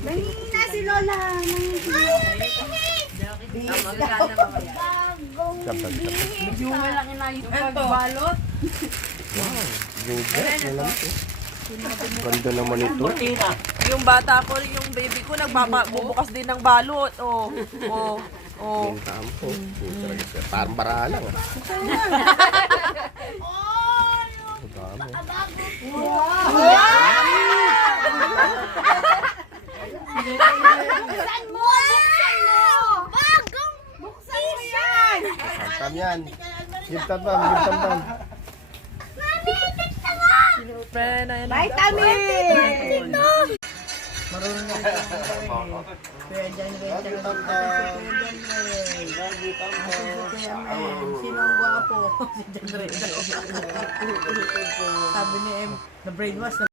Nangihina si Lola. Yung malaki na yung pagbalot. Ganda naman ito. Yung bata ko, yung baby ko, nagbubukas din ng balot. Bintahan po. Parang bara lang ah. Dami. Buksan mo! Buksan mo! Bagong! Buksan mo yan! Tam yan. Giptan bang, giptan bang. Mami, tignan mo! Vitamin! Marunong na ito. Kaya dyan, sino ang gwapo? Si John Red. Sabi ni M, na brainwash na